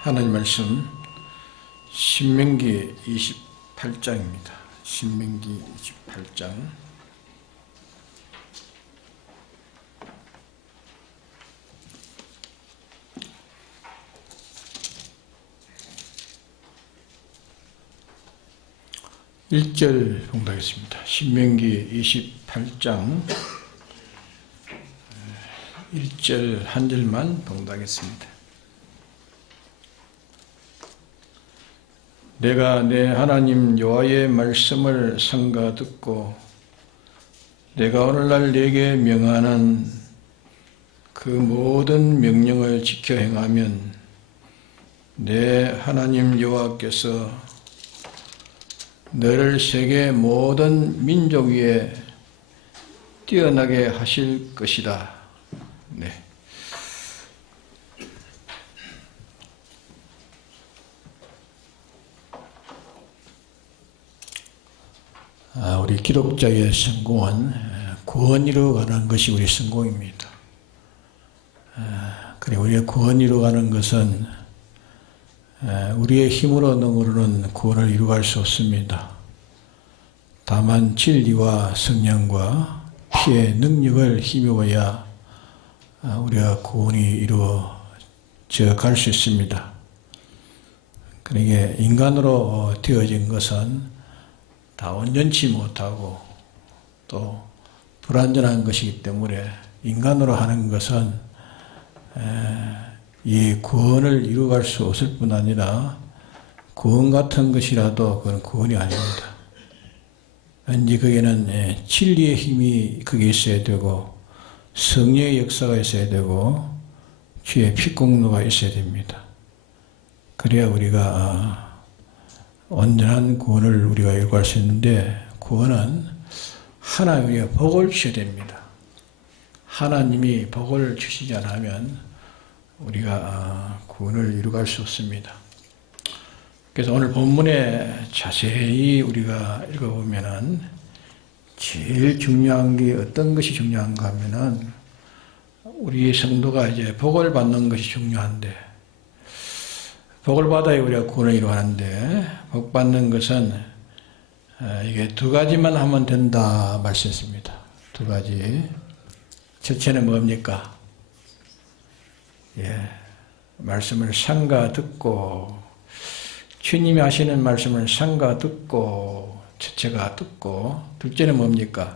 하나님 말씀 신명기 28장입니다. 신명기 28장 1절 봉독하겠습니다. 신명기 28장 1절 한 절만 봉독하겠습니다. 내가 내 하나님 여호와의 말씀을 삼가 듣고 내가 오늘날 네게 명하는 그 모든 명령을 지켜 행하면 내 하나님 여호와께서 너를 세계 모든 민족 위에 뛰어나게 하실 것이다. 네. 우리 기독자의 성공은 구원 이루어가는 것이 우리 성공입니다. 그리고 우리의 구원 이루어가는 것은 우리의 힘으로 능으로는 구원을 이루어갈 수 없습니다. 다만 진리와 성령과 피의 능력을 힘입어야 우리가 구원이 이루어져 갈 수 있습니다. 그러니까 인간으로 되어진 것은 다 온전치 못하고 또 불완전한 것이기 때문에 인간으로 하는 것은 이 구원을 이루어갈 수 없을 뿐 아니라 구원 같은 것이라도 그건 구원이 아닙니다. 왠지 거기에는 진리의 힘이 거기에 있어야 되고 성령의 역사가 있어야 되고 주의 피공로가 있어야 됩니다. 그래야 우리가 온전한 구원을 우리가 이루어갈 수 있는데, 구원은 하나님의 복을 주셔야 됩니다. 하나님이 복을 주시지 않으면 우리가 구원을 이루어갈 수 없습니다. 그래서 오늘 본문에 자세히 우리가 읽어보면은 제일 중요한 게 어떤 것이 중요한가 하면은 우리 성도가 이제 복을 받는 것이 중요한데, 복을 받아야 우리가 구원을 이루어가는데, 복 받는 것은 이게 두 가지만 하면 된다 말씀했습니다. 두 가지. 첫째는 뭡니까? 말씀을 삼가 듣고, 주님이 하시는 말씀을 삼가 듣고, 첫째가 듣고, 둘째는 뭡니까?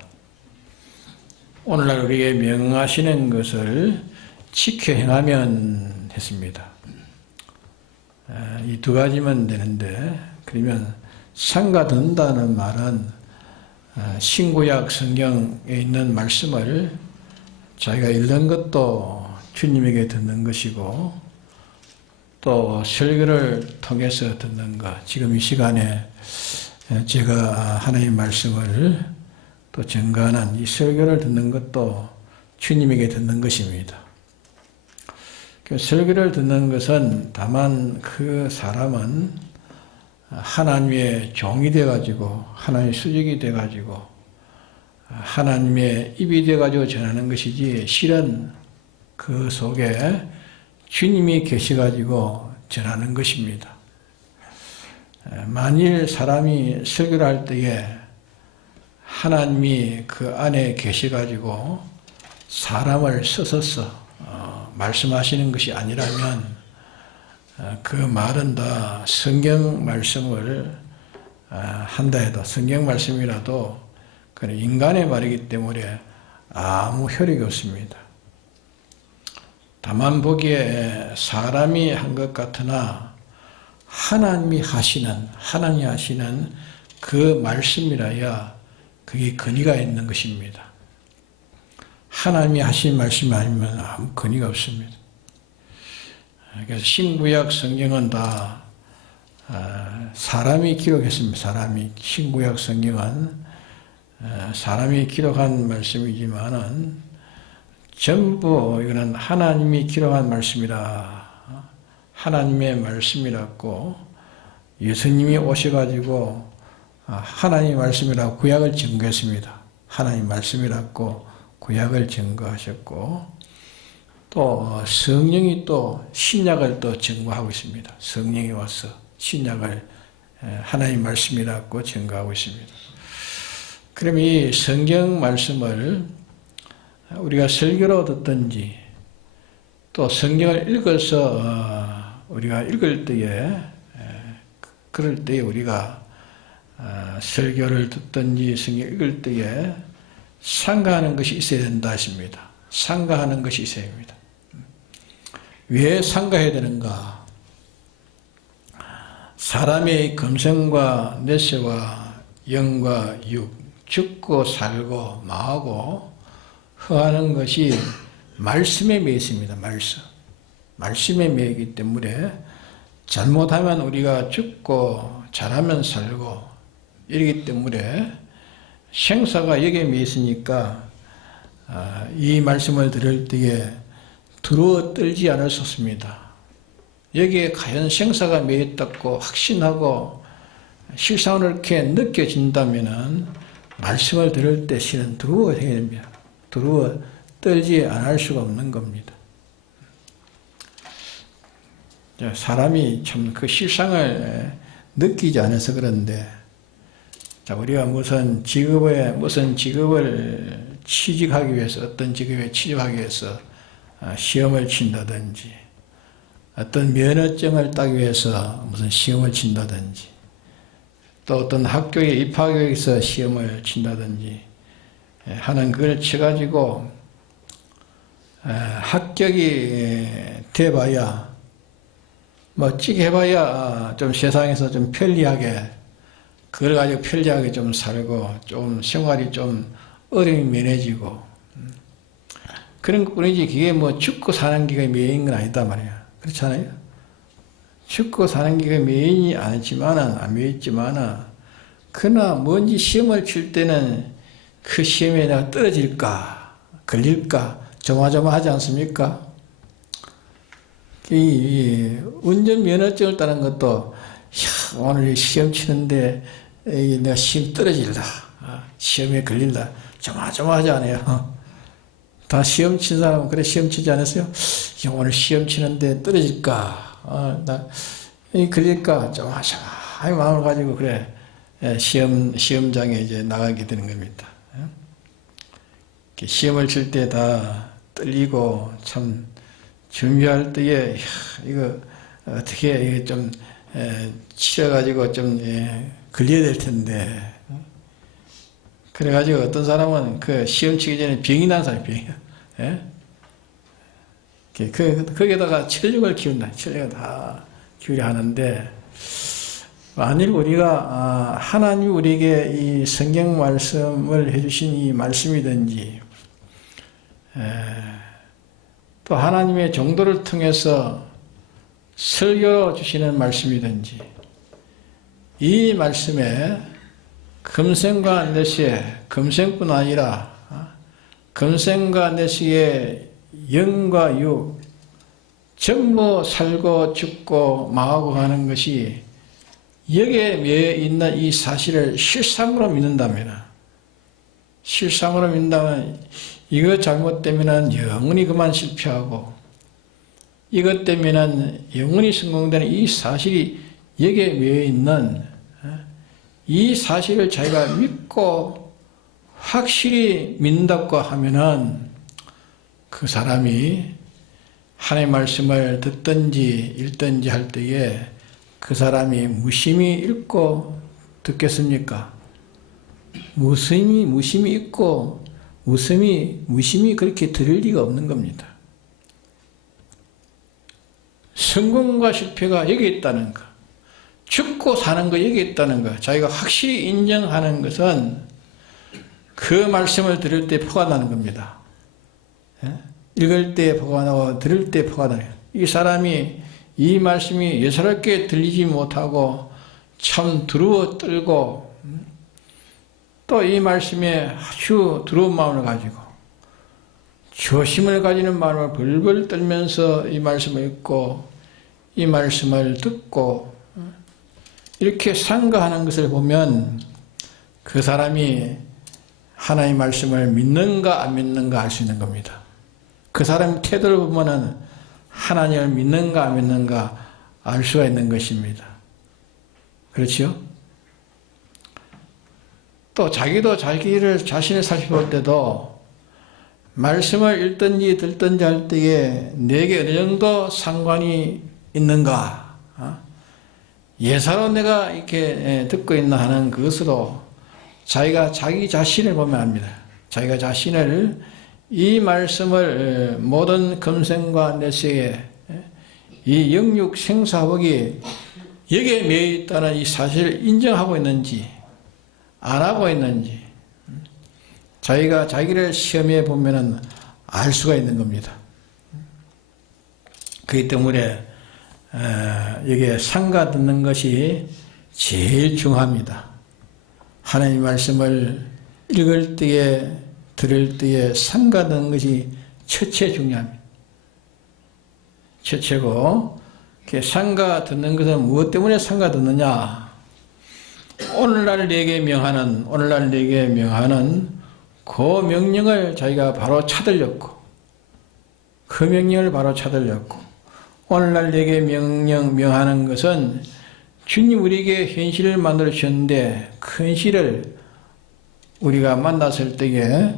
오늘날 우리에게 명하시는 것을 지켜 행하면 했습니다. 이 두 가지면 되는데, 그러면 삼가 듣는다는 말은 신구약 성경에 있는 말씀을 자기가 읽는 것도 주님에게 듣는 것이고, 또 설교를 통해서 듣는 것, 지금 이 시간에 제가 하나님의 말씀을 또 증거하는 이 설교를 듣는 것도 주님에게 듣는 것입니다. 설교를 듣는 것은 다만 그 사람은 하나님의 종이 되어가지고, 하나님의 수직이 되어가지고, 하나님의 입이 되어가지고 전하는 것이지, 실은 그 속에 주님이 계셔가지고 전하는 것입니다. 만일 사람이 설교를 할 때에 하나님이 그 안에 계셔가지고 사람을 써서 말씀하시는 것이 아니라면 그 말은 다 성경 말씀을 한다 해도, 성경 말씀이라도 그는 인간의 말이기 때문에 아무 효력이 없습니다. 다만 보기에 사람이 한 것 같으나 하나님이 하시는 그 말씀이라야 그게 근위가 있는 것입니다. 하나님이 하신 말씀이 아니면 아무 근위가 없습니다. 그래서 신구약 성경은 다 사람이 기록했습니다. 신구약 성경은 사람이 기록한 말씀이지만은 전부 이거는 하나님이 기록한 말씀이라, 하나님의 말씀이라고 예수님이 오셔가지고 하나님의 말씀이라고 구약을 증거했습니다. 하나님의 말씀이라고 구약을 증거하셨고, 또 성령이 또 신약을 또 증거하고 있습니다. 성령이 와서 신약을 하나님 말씀이라고 증거하고 있습니다. 그럼 이 성경 말씀을 우리가 설교로 듣든지 또 성경을 읽어서 우리가 읽을 때에 그럴 때에 우리가 설교를 듣든지 성경 읽을 때에 상가하는 것이 있어야 된다 했습니다. 상가하는 것이 있어야 합니다. 왜 상가해야 되는가? 사람의 금생과 내세와 영과 육, 죽고 살고 망하고 허하는 것이 말씀에 매여 있습니다. 말씀에 매여 있기 때문에 잘못하면 우리가 죽고 잘하면 살고 이러기 때문에 생사가 여기에 매여 있으니까 이 말씀을 들을 때에 두려워 떨지 않을 수 없습니다. 여기에 과연 생사가 매여 있다고 확신하고 실상으로 이렇게 느껴진다면 말씀을 들을 때 실은 두려워해야 됩니다. 두려워 떨지 않을 수가 없는 겁니다. 사람이 참 그 실상을 느끼지 않아서 그런데, 자, 우리가 무슨 직업을 취직하기 위해서, 어떤 직업에 취직하기 위해서 시험을 친다든지, 어떤 면허증을 따기 위해서 무슨 시험을 친다든지, 또 어떤 학교에 입학하기 위해서 시험을 친다든지 하는 그걸 쳐가지고 합격이 돼봐야 찍 해봐야 좀 세상에서 좀 편리하게, 그걸 가지고 편리하게 좀 살고 좀 생활이 좀 어려움이 면해지고 그런 것뿐이지, 그게 뭐 죽고 사는 기가 메인인 건 아니다 말이야. 그렇잖아요? 죽고 사는 기가 메인이 안 메있지만은 그러나 뭔지 시험을 칠 때는 그 시험에 내가 떨어질까 걸릴까 조마조마하지 않습니까? 이 운전면허증을 따는 것도 오늘 시험 치는데 내가 시험 떨어질다, 시험에 걸린다 조마조마하지 않아요? 다 시험 친 사람은 그래 시험 치지 않았어요? 오늘 시험 치는데 떨어질까, 나 걸릴까 조마조마하게 마음을 가지고 그래 시험장에 이제 나가게 되는 겁니다. 시험을 칠 때 다 떨리고 참 준비할 때에 이거 어떻게 좀 치러가지고 좀 걸려야 될 텐데, 그래가지고 어떤 사람은 그 시험 치기 전에 병이 난 사람이 병이야. 거기에다가 체력을 키운다. 체력을 다 키우려 하는데, 만일 우리가 하나님 우리에게 이 성경 말씀을 해주신 이 말씀이든지 또 하나님의 종도를 통해서 설교 주시는 말씀이든지 이 말씀에 금생과 내세, 금생뿐 아니라 금생과 내세의 영과 육 전부 살고 죽고 망하고 가는 것이 여기에 매여 있는 이 사실을 실상으로 믿는다면 이거 잘못되면 영원히 그만 실패하고 이것 때문에 영원히 성공되는 이 사실이 여기에 매여 있는 이 사실을 자기가 믿고 확실히 믿는다고 하면은 그 사람이 하나님의 말씀을 듣든지 읽든지 할 때에 그 사람이 무심히 읽고 듣겠습니까? 무심히 읽고 무심히 그렇게 들을 리가 없는 겁니다. 성공과 실패가 여기 있다는 것, 죽고 사는 거 여기 있다는 것, 자기가 확실히 인정하는 것은 그 말씀을 들을 때 표가 나는 겁니다. 읽을 때 표가 나고 들을 때 표가 나요. 이 사람이 이 말씀이 예사롭게 들리지 못하고 참 두려워 떨고 또 이 말씀에 아주 두려운 마음을 가지고 조심을 가지는 마음을 벌벌 떨면서 이 말씀을 읽고 이 말씀을 듣고 이렇게 상가하는 것을 보면 그 사람이 하나님의 말씀을 믿는가 안 믿는가 알 수 있는 겁니다. 그 사람 태도를 보면은 하나님을 믿는가 안 믿는가 알 수가 있는 것입니다. 그렇지요? 또 자기도 자신을 살펴볼 때도 말씀을 읽든지 듣든지 할 때에 내게 어느 정도 상관이 있는가, 예사로 내가 이렇게 듣고 있나 하는 그것으로 자기가 자기 자신을 보면 압니다. 자기가 자신을 이 말씀을 모든 금생과 내세에 이 영육 생사복이 여기에 매여 있다는 이 사실을 인정하고 있는지 안 하고 있는지 자기가 자기를 시험해 보면은 알 수가 있는 겁니다. 그렇기 때문에 여기에 상가 듣는 것이 제일 중요합니다. 하나님 말씀을 읽을 때에 들을 때에 상가 듣는 것이 첫째 중요합니다. 첫째고 상가 듣는 것은 무엇 때문에 상가 듣느냐? 오늘날 내게 명하는 그 명령을 자기가 바로 찾으려고, 그 명령을 바로 찾으려고, 오늘날 내게 명하는 것은 주님 우리에게 현실을 만들어 주셨는데 그 현실을 우리가 만났을 때에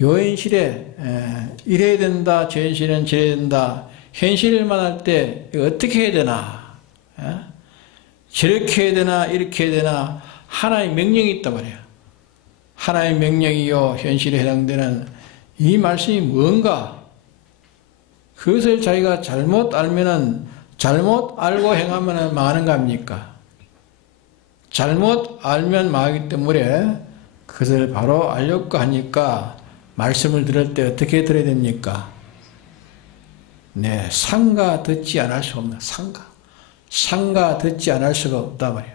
요 현실에 이래야 된다, 저 현실은 저래야 된다, 현실을 만날 때 어떻게 해야 되나, 저렇게 해야 되나, 이렇게 해야 되나, 하나의 명령이 있단 말이에요. 하나의 명령이요 현실에 해당되는 이 말씀이 뭔가, 그것을 자기가 잘못 알면은, 잘못 알고 행하면 망하는 거 아닙니까? 잘못 알면 망하기 때문에 그것을 바로 알려고 하니까 말씀을 들을 때 어떻게 들어야 됩니까? 네, 상가 듣지 않을 수 없는 상가 듣지 않을 수가 없단 말이에요.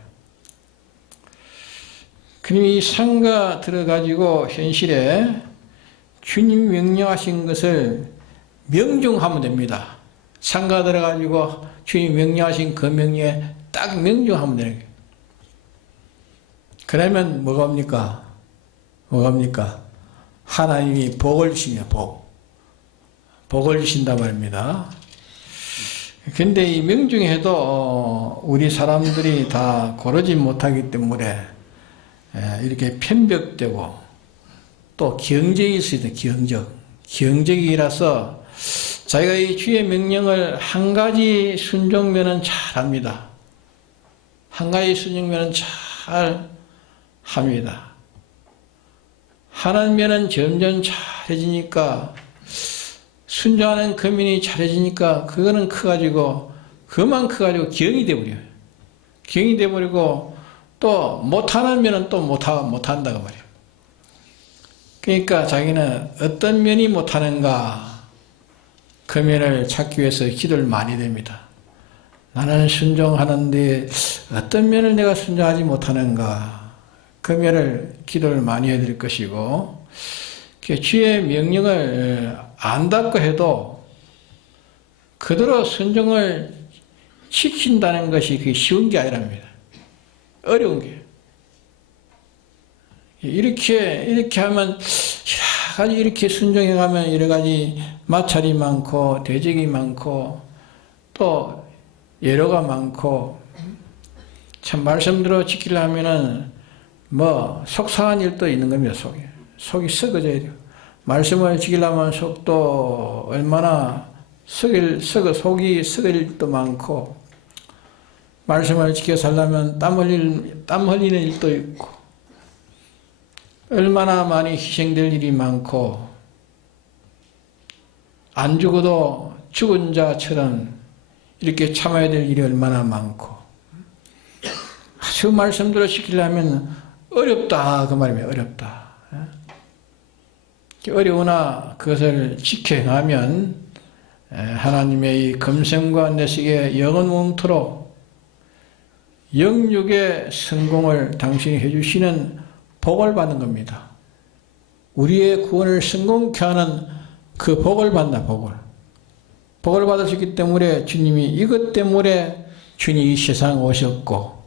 그럼 이 상가 들어가지고 현실에 주님 명령하신 것을 명중하면 됩니다. 상가 들어가지고 주님 명령하신 그 명령에 딱 명중하면 되는 거예요. 그러면 뭐가 옵니까? 하나님이 복을 주시며 복을 주신단 말입니다. 근데 이 명중해도 우리 사람들이 다 고르지 못하기 때문에 이렇게 편벽되고 또 기형적이 있습니다. 기형적이라서 자기가 이 주의 명령을 한 가지 순종면은 잘합니다. 한 가지 순종면은 잘 합니다. 하나님면은 점점 잘해지니까, 순종하는 거민이 잘해지니까 그거는 그만 커가지고 기형이 돼버려요. 기형이 돼버리고 또 못하는 면은 또 못한다고 말이에요. 그러니까 자기는 어떤 면이 못하는가, 그 면을 찾기 위해서 기도를 많이 됩니다. 나는 순종하는데 어떤 면을 내가 순종하지 못하는가, 그 면을 기도를 많이 해야 될 것이고, 주의 명령을 안다고 해도 그대로 순종을 지킨다는 것이 그게 쉬운 게 아니랍니다. 어려운 게. 이렇게 하면 여러 가지 이렇게 순종해 가면 여러 가지 마찰이 많고 대적이 많고 또 예로가 많고, 참 말씀대로 지키려면은 속상한 일도 있는 겁니다. 속이 썩어져야 돼요. 말씀을 지키려면 속도 얼마나 속이 썩을 일도 많고, 말씀을 지켜 살려면 땀 흘리는 일도 있고, 얼마나 많이 희생될 일이 많고, 안 죽어도 죽은 자처럼 이렇게 참아야 될 일이 얼마나 많고, 아주 말씀대로 지키려면 어렵다 그 말입니다. 어렵다. 어려우나 그것을 지켜 행하면 하나님의 이 금생과 내식의 영원토록 영육의 성공을 당신이 해주시는 복을 받는 겁니다. 우리의 구원을 성공케 하는 그 복을 받나, 복을 받으셨기 때문에 주님이 이것 때문에 주님이 이 세상 오셨고,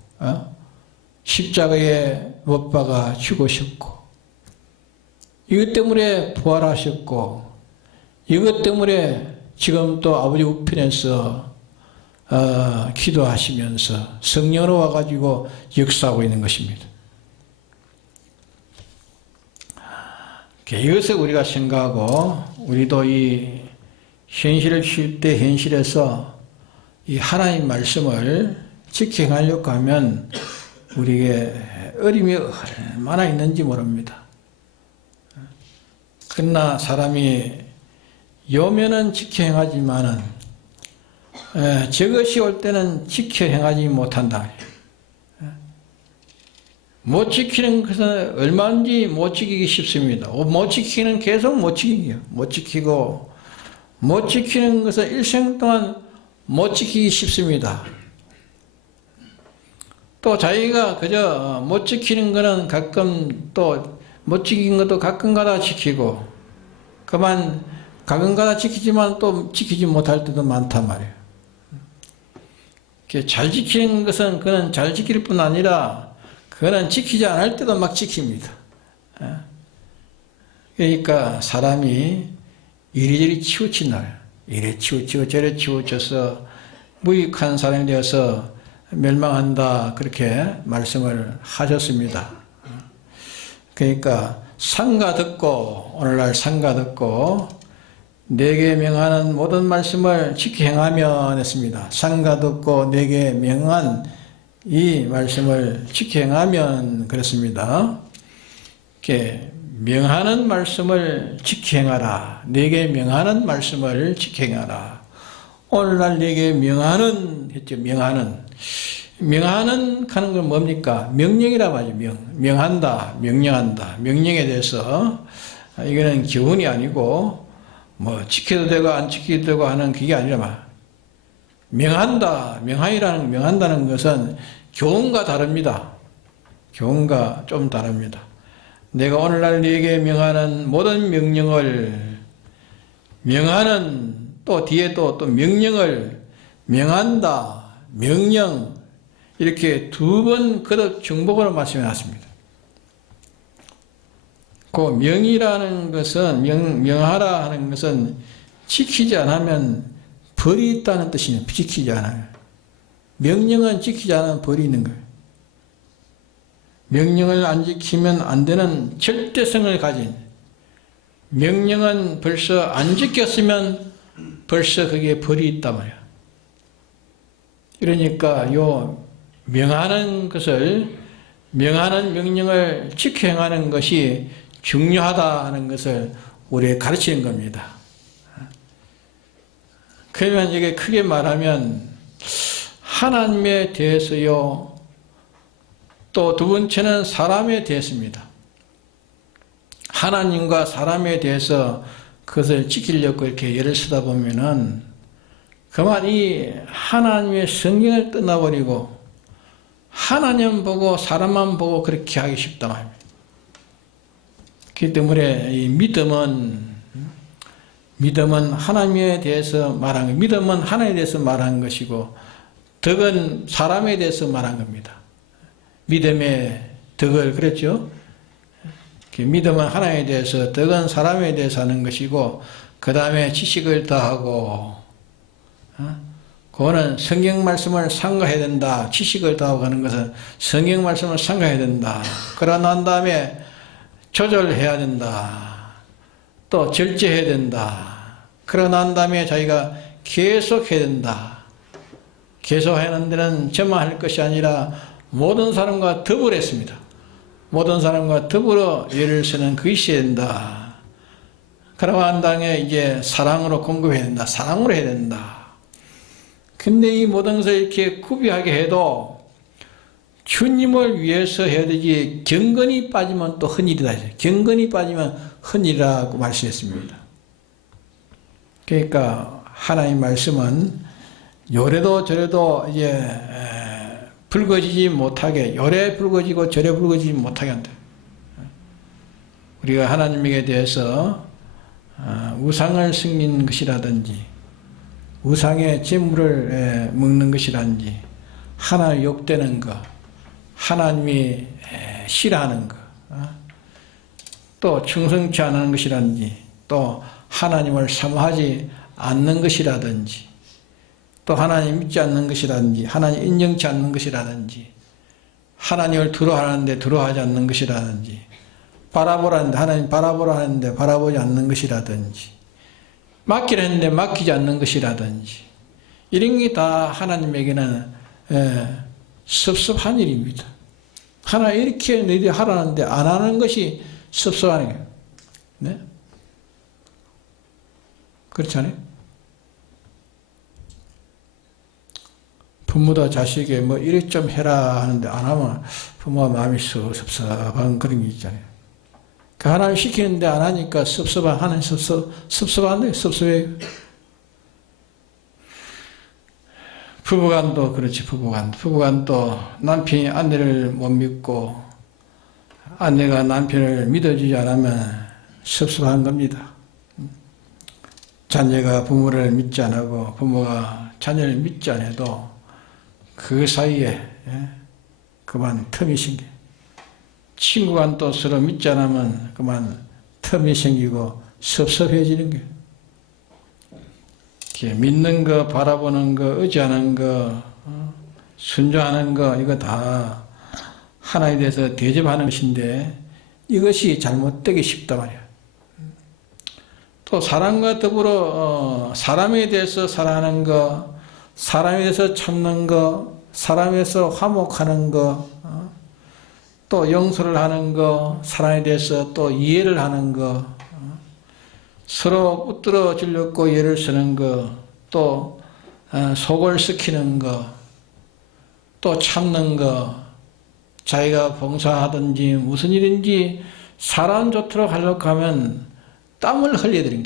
십자가에 못 박아 죽으셨고, 이것 때문에 부활하셨고, 이것 때문에 지금 또 아버지 우편에서 기도하시면서 성령으로 와가지고 역사하고 있는 것입니다. 이것을 우리가 생각하고 우리도 이 현실을 칠 때 현실에서 이 하나님 말씀을 지켜가려고 하면 우리에게 어려움이 얼마나 있는지 모릅니다. 그러나 사람이 요면은 지켜 행하지만은 저것이 올 때는 지켜 행하지 못한다. 못 지키는 것은 얼마든지 못 지키기 쉽습니다. 못 지키는 계속 못 지키기요. 못 지키고 못 지키는 것은 일생 동안 못 지키기 쉽습니다. 또 자기가 그저 못 지키는 거는 가끔 또 못 지킨 것도 가끔가다 지키고 그만 가끔가다 지키지만 또 지키지 못할 때도 많단 말이에요. 잘 지키는 것은 그는 잘 지킬 뿐 아니라 그거는 지키지 않을 때도 막 지킵니다. 그러니까 사람이 이리저리 치우친 날, 이래 치우치고 저래 치우쳐서 무익한 사람이 되어서 멸망한다 그렇게 말씀을 하셨습니다. 그러니까 상가 듣고 오늘날 상가 듣고 내게 명하는 모든 말씀을 지켜 행하면 했습니다. 상가 듣고 내게 명한 이 말씀을 지켜 행하면 그렇습니다. 이렇게 명하는 말씀을 지켜 행하라. 내게 명하는 말씀을 지켜 행하라. 오늘날 내게 명하는 했죠. 명하는 하는 건 뭡니까? 명령이라 말이죠. 명한다, 명령한다. 명령에 대해서 이거는 교훈이 아니고 뭐 지켜도 되고 안 지켜도 되고 하는 그게 아니라 명한다, 명한다는 것은 교훈과 다릅니다. 교훈과 좀 다릅니다. 내가 오늘날 네게 명하는 모든 명령을 명하는 또 뒤에 또 명령을 명한다, 명령 이렇게 두 번 거듭 중복으로 말씀해 놨습니다. 그 명이라는 것은 명하라 하는 것은 지키지 않으면 벌이 있다는 뜻이에요. 지키지 않아요. 명령은 지키지 않으면 벌이 있는 거예요. 명령을 안 지키면 안 되는 절대성을 가진 명령은 벌써 안 지켰으면 벌써 거기에 벌이 있단 말이야. 그러니까 요 명하는 명령을 지켜 행하는 것이 중요하다는 것을 우리에게 가르치는 겁니다. 그러면 이게 크게 말하면 하나님에 대해서요, 또 두 번째는 사람에 대해서입니다. 하나님과 사람에 대해서 그것을 지키려고 이렇게 예를 쓰다 보면은 그만 이 하나님의 성경을 떠나버리고 하나님 보고 사람만 보고 그렇게 하기 쉽다 말입니다. 그렇기 때문에 이 믿음은 하나님에 대해서 말한 것, 믿음은 하나님에 대해서 말한 것이고 덕은 사람에 대해서 말한 겁니다. 믿음의 덕을 그랬죠. 믿음은 하나님에 대해서, 덕은 사람에 대해서 하는 것이고 그 다음에 지식을 더하고 그거는 성경 말씀을 상고해야 된다. 지식을 더하고 하는 것은 성경 말씀을 상고해야 된다. 그러고 난 다음에 조절해야 된다. 또 절제해야 된다. 그러고 난 다음에 자기가 계속해야 된다. 계속하는 데는 저만 할 것이 아니라 모든 사람과 더불어 했습니다. 모든 사람과 더불어 예를 쓰는 그것이 된다. 그러고 난 다음에 이제 사랑으로 공급해야 된다. 사랑으로 해야 된다. 근데 이 모든 것을 이렇게 구비하게 해도 주님을 위해서 해야 되지 경건이 빠지면 또 헛일이다. 경건이 빠지면 헛일이라고 말씀했습니다. 그러니까 하나님 말씀은 요래도 저래도 이제 붉어지지 못하게, 요래 붉어지고 저래 붉어지지 못하게 한다. 우리가 하나님에게 대해서 우상을 섬기는 것이라든지 우상의 재물을 먹는 것이라든지 하나님 욕되는 것, 하나님이 싫어하는 것, 또 충성치 않은 것이라든지 또 하나님을 사모하지 않는 것이라든지, 또 하나님 믿지 않는 것이라든지, 하나님 인정치 않는 것이라든지, 하나님을 두려워하는데 두려워하지 않는 것이라든지, 바라보라는데 하나님 바라보라 하는데 바라보지 않는 것이라든지, 맡기라는데 맡기지 않는 것이라든지, 이런 게 다 하나님에게는 섭섭한 일입니다. 하나님 이렇게 너희들이 하라는데 안 하는 것이 섭섭한 거예요. 네? 그렇지 않아요? 부모도 자식에게 뭐 이렇게 좀 해라 하는데 안 하면 부모가 마음이 섭섭한 그런 게 있잖아요. 그 하나님 시키는데 안 하니까 섭섭한, 하나님 섭섭한데 섭섭해요. 부부간도 그렇지, 부부간도 남편이 아내를 못 믿고 아내가 남편을 믿어주지 않으면 섭섭한 겁니다. 자녀가 부모를 믿지 않고 부모가 자녀를 믿지 않아도 그 사이에 그만 틈이 생겨. 친구간도 서로 믿지 않으면 그만 틈이 생기고 섭섭해지는 거예요. 믿는 거, 바라보는 거, 의지하는 거, 순종하는 거, 이거 다 하나에 대해서 대접하는 것인데 이것이 잘못되기 쉽단 말이야. 또 사람과 더불어 사람에 대해서 사랑하는 거, 사람에 대해서 참는 거, 사람에 대해서 화목하는 거, 또 용서를 하는 거, 사람에 대해서 또 이해를 하는 거, 서로 붙들어 주려고 예를 쓰는 거, 또 속을 썩히는 거, 또 참는 거, 자기가 봉사하든지 무슨 일인지 사람 좋도록 하려고 하면 땀을 흘려야 되는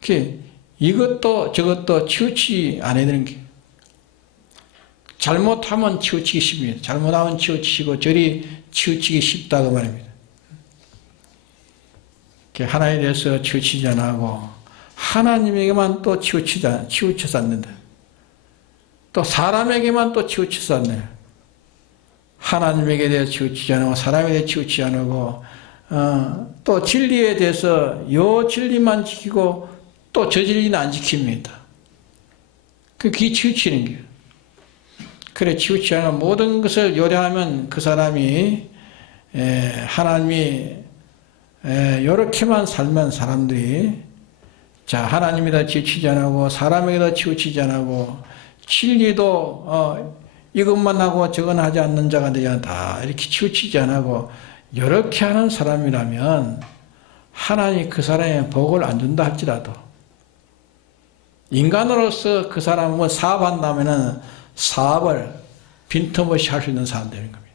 게, 이것도 저것도 치우치지 않아야 되는 게, 잘못하면 치우치기 쉽습니다. 잘못하면 치우치고 저리 치우치기 쉽다 그 말입니다. 하나에 대해서 치우치지 않고 하나님에게만 또 치우쳐서 않는다. 또 사람에게만 또 치우쳐서 않네. 하나님에게 대해서 치우치지 않고 사람에 대해서 치우치지 않고 또 진리에 대해서 요 진리만 지키고 또 저 진리는 안 지킵니다. 그게 치우치는 거예요. 그래 치우치지 않고 모든 것을 요량하면 그 사람이 하나님이 이렇게만 살면 사람들이 자 하나님에다 치우치지 않고 사람에게다 치우치지 않고 진리도 이것만 하고 저건 하지 않는 자가 되지 않다 이렇게 치우치지 않고 이렇게 하는 사람이라면 하나님이 그 사람의 복을 안 준다 할지라도 인간으로서 그 사람은 사업한다면은 사업을 빈틈없이 할 수 있는 사람 되는 겁니다.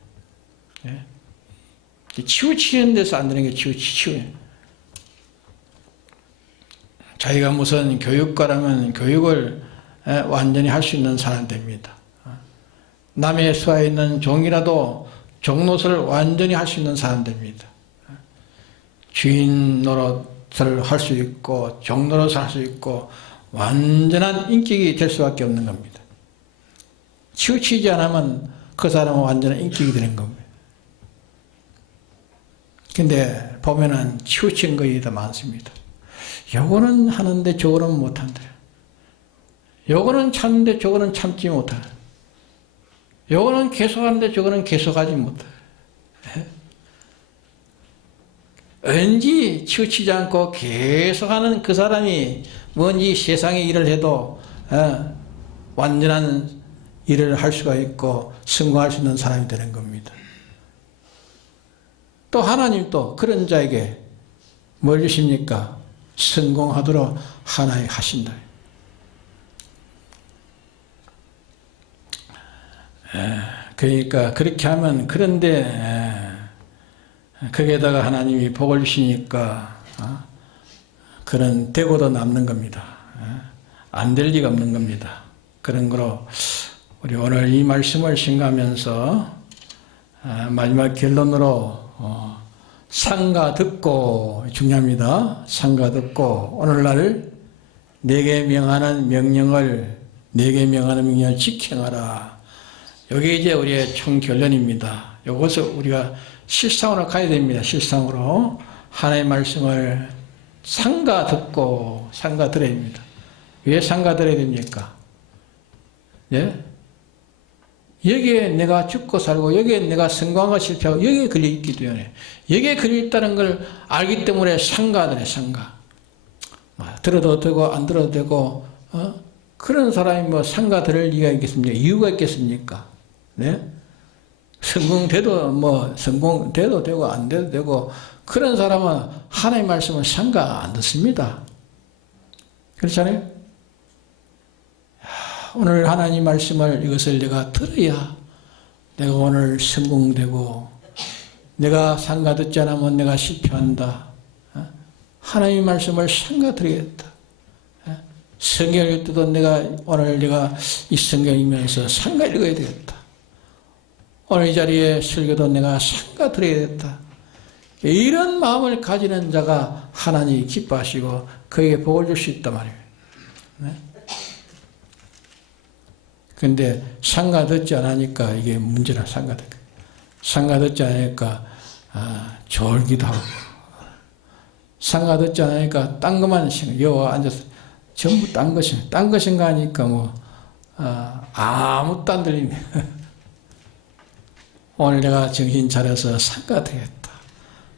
예? 치우치는 데서 안 되는 게 치우치는. 자기가 무슨 교육과라면 교육을 완전히 할 수 있는 사람 됩니다. 남의 수하에 있는 종이라도 종노릇을 완전히 할 수 있는 사람 됩니다. 주인 노릇을 할 수 있고 종 노릇을 할 수 있고 완전한 인격이 될 수밖에 없는 겁니다. 치우치지 않으면 그 사람은 완전한 인격이 되는 겁니다. 근데 보면은 치우친 것이 더 많습니다. 요거는 하는데 저거는 못한다. 요거는 참는데 저거는 참지 못한다. 요거는 계속하는데 저거는 계속하지 못한다. 왠지 치우치지 않고 계속하는 그 사람이 뭔지 세상에 일을 해도 완전한 일을 할 수가 있고 성공할 수 있는 사람이 되는 겁니다. 또 하나님도 그런 자에게 뭘 주십니까? 성공하도록 하나님 하신다. 그러니까 그렇게 하면 그런데 거기에다가 하나님이 복을 주시니까 그런 대고도 남는 겁니다. 안 될 리가 없는 겁니다. 그런 거로 우리 오늘 이 말씀을 생각하면서 마지막 결론으로 상가 듣고 중요합니다. 상가 듣고 오늘날 내게 명하는 명령을 지켜라. 이게 이제 우리의 총 결론입니다. 이것을 우리가 실상으로 가야 됩니다. 실상으로 하나님의 말씀을 삼가 듣고 삼가 들어야 됩니다. 왜 삼가 들어야 됩니까? 예? 여기에 내가 죽고 살고 여기에 내가 성공하고 실패하고 여기에 걸려있기 때문에 여기에 걸려있다는 걸 알기 때문에 삼가들어요. 삼가. 들어도 되고 안 들어도 되고 그런 사람이 뭐 삼가 들을 이유가 있겠습니까? 이유가 있겠습니까? 네? 성공돼도 뭐 성공돼도 되고 안 돼도 되고 그런 사람은 하나님의 말씀을 삼가 안 듣습니다. 그렇잖아요? 오늘 하나님 말씀을 이것을 내가 들어야 내가 오늘 성공되고 내가 삼가 듣지 않으면 내가 실패한다. 하나님 말씀을 삼가 들어야겠다. 성경 읽을 때도 오늘 내가 이 성경 읽으면서 삼가 읽어야 되겠다. 오늘 이 자리에 설교도 내가 삼가 들어야겠다. 이런 마음을 가지는 자가 하나님이 기뻐하시고 그에게 복을 줄 수 있단 말이에요. 그런데 삼가 듣지 않으니까 이게 문제라. 삼가 듣지 않으니까 졸기도 하고 삼가 듣지 않으니까 딴 것만 여기 앉아서 전부 딴 것인가 하니까 뭐 아무것도 안 들리네. 오늘 내가 정신 차려서 삼가 되겠다.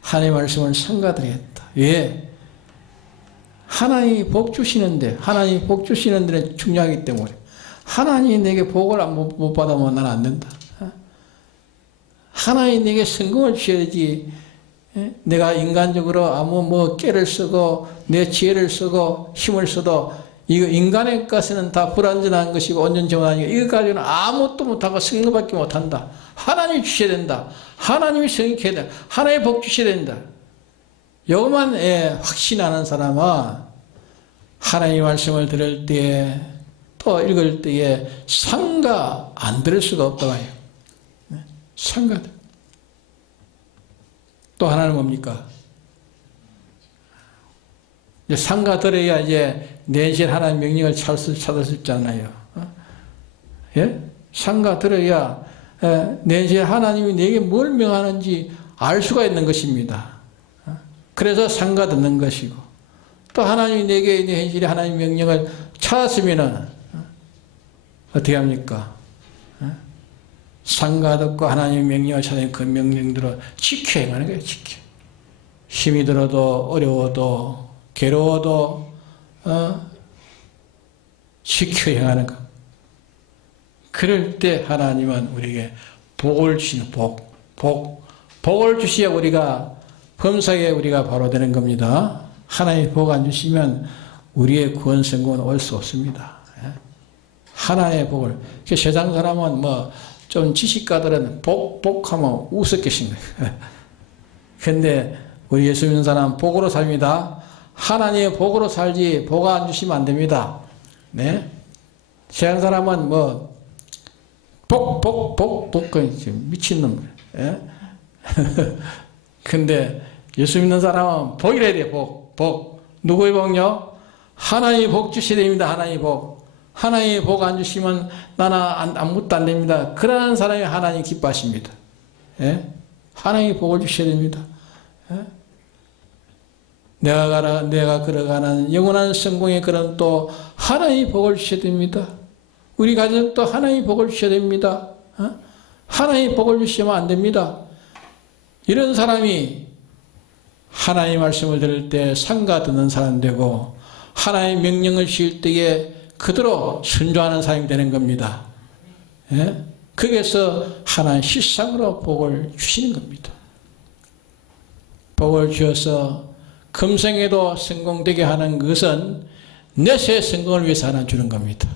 하나님의 말씀을 삼가 되겠다. 왜? 하나님이 복 주시는데 하나님이 복 주시는 데는 중요하기 때문에 하나님이 내게 복을 못 받으면 나는 안 된다. 하나님이 내게 성공을 주셔야지 내가 인간적으로 뭐 깨를 쓰고 내 지혜를 쓰고 힘을 써도 이거 인간의 것은 다 불완전한 것이고 온전정한 이거 가지고는 아무것도 못하고 성공밖에 못한다. 하나님이 주셔야 된다. 하나님이 성공해야 된다. 하나님이 복 주셔야 된다. 이것만 확신하는 사람은 하나님의 말씀을 들을 때에 또 읽을 때에 삼가 안 들을 수가 없다고 해요. 삼가. 또 하나는 뭡니까? 이제 삼가 들어야 이제 내실 하나님의 명령을 찾을 수 있잖아요. 예? 삼가 들어야 내실 하나님이 내게 뭘 명하는지 알 수가 있는 것입니다. 그래서 삼가 듣는 것이고 또 하나님이 내게 내실의 하나님의 명령을 찾았으면은 어떻게 합니까? 삼가 듣고 하나님의 명령을 찾는 그 명령대로 지켜 행하는 거예요. 지켜. 힘이 들어도 어려워도 괴로워도 지켜 행하는 것. 그럴 때 하나님은 우리에게 복을 주시는 복을 주셔야 우리가 범사에 우리가 바로 되는 겁니다. 하나님이 복 안 주시면 우리의 구원 성공은 올 수 없습니다. 하나님의 복을. 세상 사람은 뭐 좀 지식가들은 복하면 우습게신 거예요. 근데 우리 예수 믿는 사람은 복으로 삽니다. 하나님의 복으로 살지 복 안 주시면 안 됩니다. 네? 세상 사람은 뭐 복 미친놈. 예? 근데 예수 믿는 사람은 복이래야 돼요. 복. 누구의 복요? 하나님의 복 주셔야 됩니다. 하나님의 복. 하나님의 복 안 주시면 나는 아무것도 안 됩니다. 그러한 사람이 하나님 기뻐하십니다. 예? 하나님의 복을 주셔야 됩니다. 예? 내가 걸어가는 영원한 성공의 그런 또 하나님의 복을 주셔야 됩니다. 우리 가족도 하나님의 복을 주셔야 됩니다. 하나님의 복을 주시면 안 됩니다. 이런 사람이 하나님의 말씀을 들을 때 삼가 듣는 사람 되고 하나님의 명령을 지을 때에 그대로 순종하는 사람이 되는 겁니다. 예? 거기에서 하나님 실상으로 복을 주시는 겁니다. 복을 주어서 금생에도 성공되게 하는 것은 내세의 성공을 위해서 하나 주는 겁니다.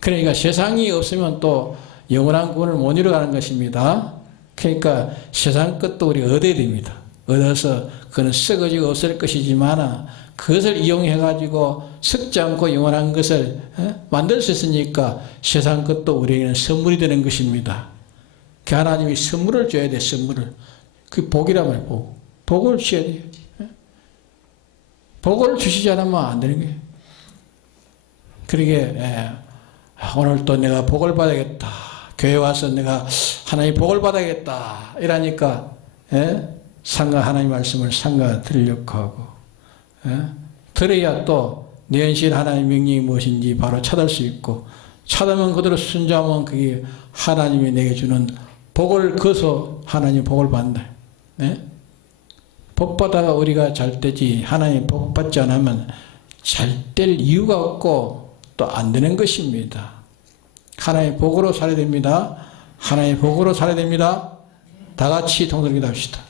그러니까 세상이 없으면 또 영원한 구원을 못 이루어가는 것입니다. 그러니까 세상 것도 우리가 얻어야 됩니다. 얻어서 그건 썩어지고 없을 것이지만 그것을 이용해가지고 썩지 않고 영원한 것을 만들 수 있으니까 세상 것도 우리에게는 선물이 되는 것입니다. 그 하나님이 선물을 줘야 돼. 선물을. 그 복이란 말이에요. 복을 주셔야 돼요. 복을 주시지 않으면 안 되는 거예요. 그러게 오늘 또 내가 복을 받아야겠다. 교회 와서 내가 하나님 복을 받아야겠다. 이러니까 상가 하나님 말씀을 상가 들으려고 하고 들어야 또 내 현실 하나님 명령이 무엇인지 바로 찾을 수 있고 찾으면 그대로 순종하면 그게 하나님이 내게 주는 복을 거서 하나님 복을 받는다. 복 받아가 우리가 잘 되지 하나님 복 받지 않으면 잘 될 이유가 없고 또 안 되는 것입니다. 하나님 복으로 살아야 됩니다. 하나님 복으로 살아야 됩니다. 다 같이 동성기도 합시다.